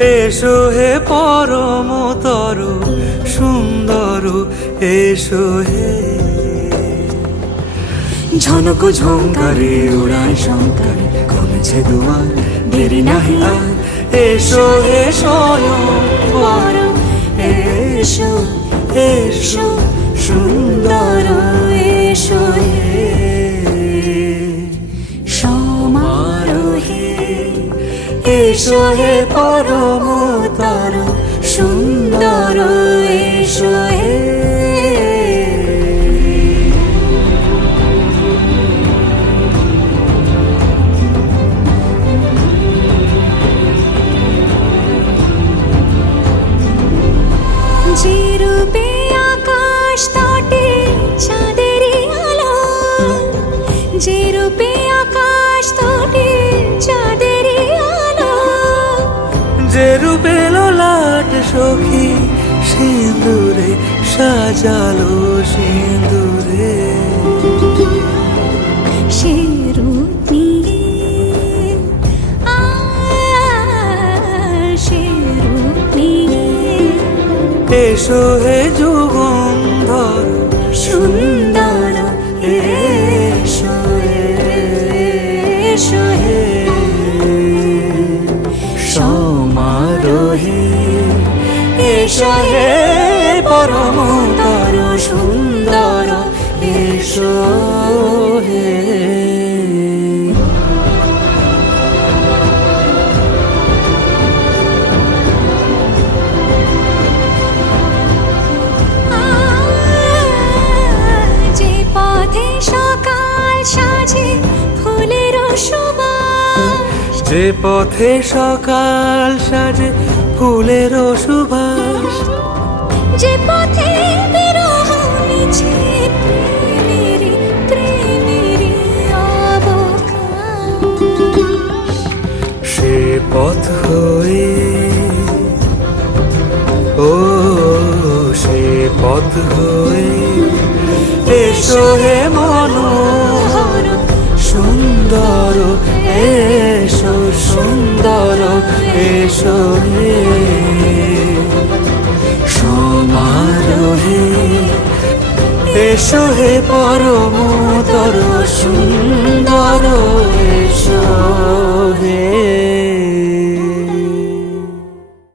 এসো হে পরমতর সুন্দর, এসো হে। ঝনক ঝঙ্কারে উড়ায় শঙ্কারে কমেছে দুয়ার, দেরি নাহি আর। এসো হে স্বয়ং বর, এসো এসো সুন্দর, এসো হে সমারোহে। এসো হে পরমতর সুন্দর, এসো হে। যে রূপে আকাশ তটে চাঁদেরই আলো, যে রূপে আকাশ তটে চাঁদেরই আলো, যে রূপে ললাট সখী সিঁদুরে সাজালো সিঁদুরে। সে রূপ নিয়ে সে রূপ নিয়ে এসো হে যুগন্ধর সুন্দর, এসো এসো হে সমারোহে। এসো হে পরমতর সুন্দর, এসো হে। যে পথে সকাল সাজে ফুলের সুবাস, যে পথে সকাল সাজে ফুলের সুবাস, যে পথে বিরহ মিছে প্রেমেরই প্রেমেরই অবকাশ, সে পথ হয়ে ও সে পথ হয়ে। এসো হে মনোহর সুন্দর, এসো সুন্দর, এসো হে সমারোহে। এসো হে পরমতর সুন্দর,